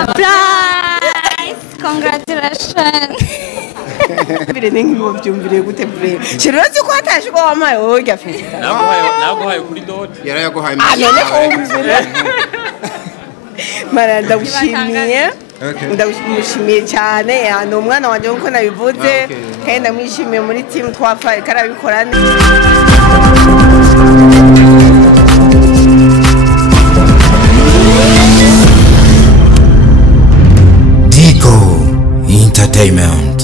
Surprise! Congratulations! Bire ningo byumvire gute bre. Kirozi ko hataje ko wamaye wowe gafita. Naguhaye kuri dot. Yarayaguhaye Mara ndagushimiye. Ndagushimiye cyane yani umwana wanje nkuko nabivuze kandi ndamwishimiye muri team twafaye karabikora Dico Entertainment.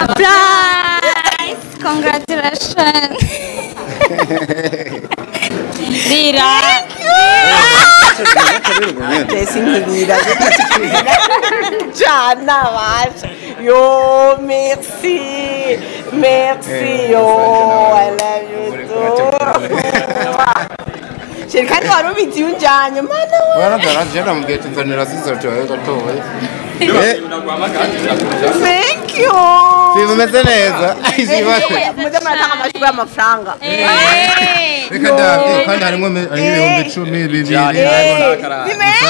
Surprise! Congratulations! Lira! Yo, merci. Merci. Yo, I love you too. Cercando a Rubizi un gianno, ma no. Guarda, già non vedo tornerà senza cioè tutto. Thank you. Vivo mezzaneza. Muda matanga amashuri y'amafaranga. Reka ndabe kandi harimo ibihumbi 10 bibiri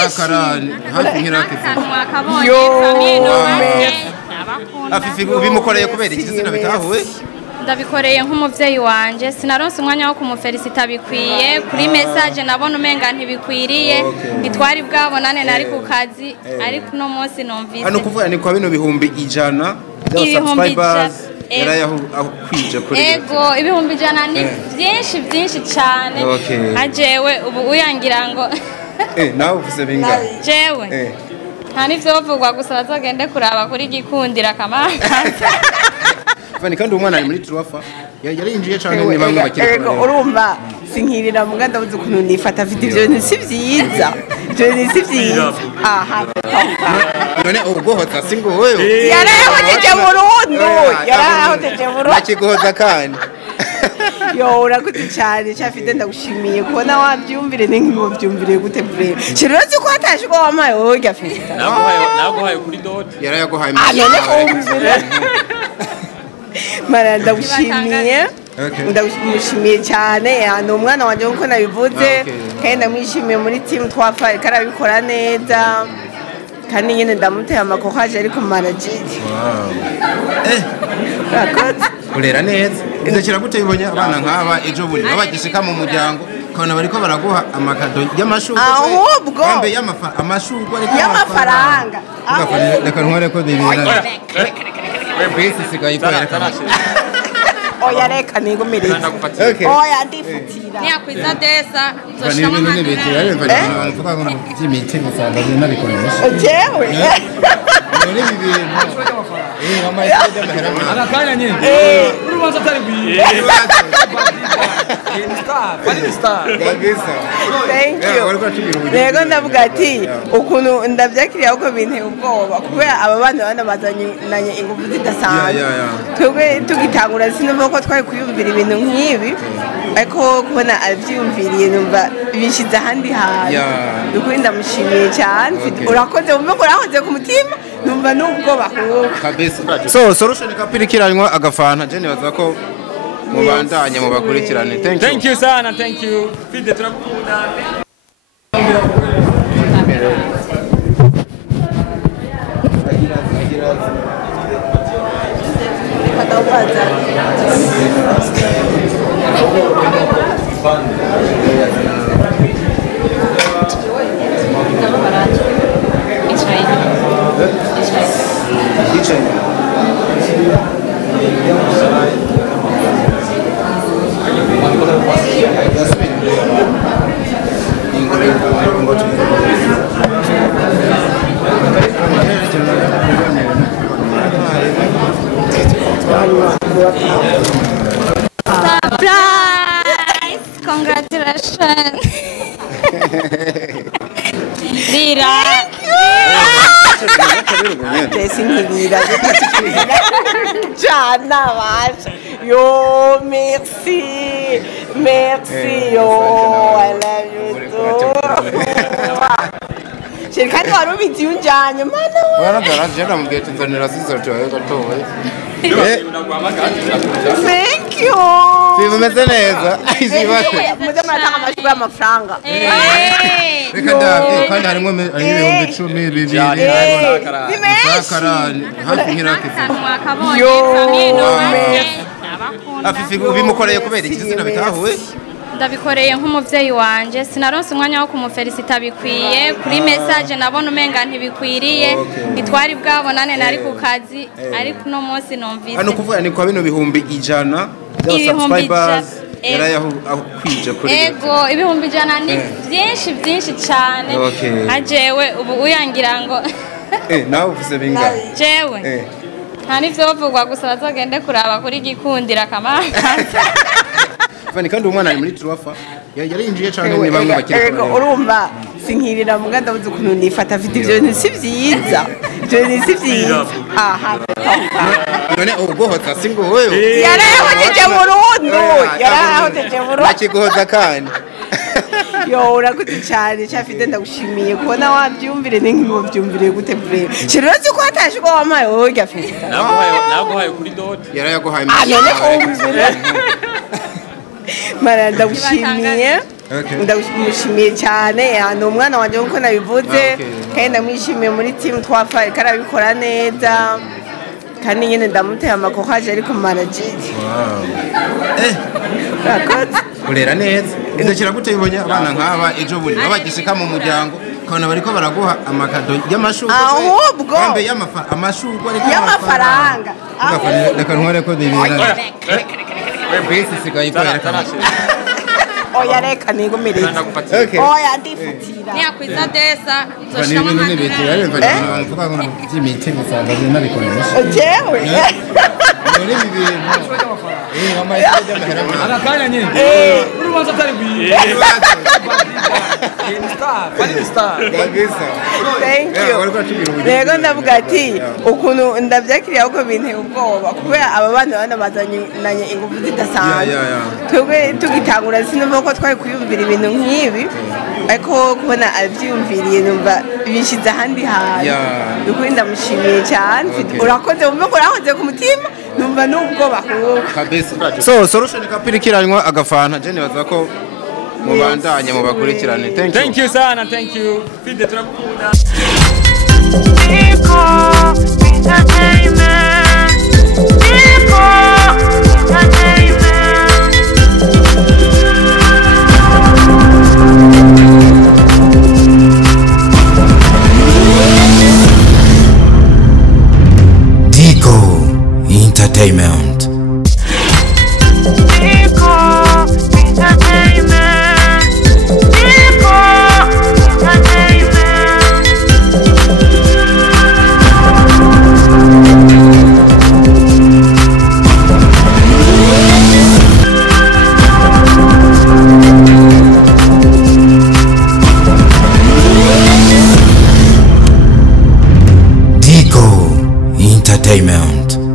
akarani hafi nk'irakifu. Afifi ubimukoreye kubera iki zina bitahuwe? Ndabikoreye nk'umuvyeyi wanje sinaronse umwanya wo kumufelicita bikwiye kuri message nabona umenga ntibikwiriye ntitwari bwabonane nari ku kazi ariko no munsi numvise Hano kuvuga ni kwa bino bihumbi 100 bya subscribers kwije kuri ego ibihumbi 100 ni byinshi cyane hajewe ubu uyangira ngo nawe ufise binga jewe nta nivyo bavugwa gusa bazagende kuraba kuri gikundira kamana Fani kandi umwana ari muri Truafa yarinjiye cyane ni bamwe bakiri urumva sinkirira mu ganda buze ukuntu nifata video ni si byiza si byiza aha none ugohotsa singo wewe yarahoteje burundu yarahoteje burundu nakiguhoza kandi yo urakuti cyane cyafite ndagushimiye kubona wabyumvire n'inkibo byumvire gute bre kirozi ko hataje ko wamaye wowe gafita naguhaye kuri dot. Yarayaguhaye Mara ndagushimiye ndagushimiye cyane yani umwana wanje nkuko nabivuze kandi ndamwishimiye muri team twafaye karabikora neza kandi nyine ndamuteye amakokaje ariko manageri urera neza izo kiragute ibonye abana nk'aba ejo buri babagishika mu muryango kabona bariko baraguha amakado y'amashurwe ahubwo bambe amashurwe ariko y'amafaranga reka ntware ko bibira bese sigaye ikorera oya reka nigumirire oya ndifutira ntiyakwiza desa zoshiramo amazina mvuga ngo by'imiti musanga nabikoresha jewe muri bibintu amayide y'amahera Anakanya nyine. Urubanza atari bwiye. Star. Thank you. Rego ndavuga ati ukuntu ndavyakiriye uko binteye ubwoba kubera aba bana bazanye ingufu zidasanzwe. Twebwe tugitangura sinumva ko twari kuyumvira ibintu nk'ibi ariko kubona avyumviriye numva bishize ahandi hantu. Dukuri ndamushimiye cyane. Urakoze umve ko urahoze ku mutima numva n'ubwoba kabisa. So solution kapirikiranywa agafana je nibaza ko mubandanye mubakurikirane. Thank you sana, thank you. Fide turakunda. Surprise! Congratulations! Rira! Jesse nkibira Jana vache. Yo, merci. Merci, yo. I love you too. Shirikani wari ubizi unjanye mana we. Waragaraje namubwiye tuzanira sizotoye gatoye. Thank you. Bimeze neza. Muze muratanga amashuri y'amafaranga. Reka ndabe kandi harimo ibihumbi 10 bibiri. Akarani hafi nk'irakifu. Afifi ubimukoreye kubera iki zina bitahuwe? Ndabikoreye nk'umuvyeyi wanje sinaronse umwanya wo kumufelicita bikwiye kuri message nabona umenga ntibikwiriye nitwari bwabonane nari ku kazi ariko no munsi numvise hano kuvuga ni kwa bino bihumbi 100 subscribers yarayaho kwije kuri ego ibihumbi 100 ni byinshi cyane ajewe ubu uyangira ngo nawe ufise binga jewe nta nivyo bavugwa gusa bazogende kuraba kuri gikundira kamanga Fani kandi umwana ari muri Truafa yarinjiye cyane ni bamwe bakiri ego urumva sinkirira muganda buze ukuntu nifata afite ibyo ni si byiza ibyo ni si byiza aha none ugohotsa singo wewe yarahoteje burundu yarahoteje burundu akiguhoza kandi yo urakoze cyane cyafite ndagushimiye kubona wabyumvire n'inkibo byumvire gute bre kirozi ko hatashe ko wamaye wowe gafite naguhaye kuri dote yarayaguhaye Mara ndagushimiye ndagushimiye cyane ni umwana wanjye nkuko nabivuze kandi ndamwishimiye muri team twafaye karabikora neza kandi nyine ndamuteye amakokaje ariko marajiji urera neza ndakira gute ibonye abana nk'aba ejo bundi babagishika mu muryango kana bariko baraguha amakado y'amashurwe ahubwo kambe y'amashurwe ariko y'amafaranga reka ntware ko bibira bisi sigaye kwereka oya reka nigumirire oya ndifatira niyakwiza desa zoshiramo amadorari mvuga ngo by'imiti bisanga nabikoresha jewe muri bibintu amayisha y'amahera arakanya nyine urubanza atari bwiye thank you rego ndavuga ati ukuntu ndabyakiriye uko binteye ubwoba kubera aba bana bana bazanye ingufu zidasanzwe twebwe tugitangura sinumva ko twari kuyumvira ibintu nk'ibi ariko kubona abyumviriye numva bishize ahandi hantu ukuri ndamushimiye cyane urakoze wumva ko urahoze ku mutima numva n'ubwoba kabisa so solution kapirikiranywa agafana je nibaza ko mubandanye mubakurikirane thank you sana thank you fide turakunda Dico entertainment Dico entertainment Dico Entertainment. Dico entertainment Dico Dico Entertainment.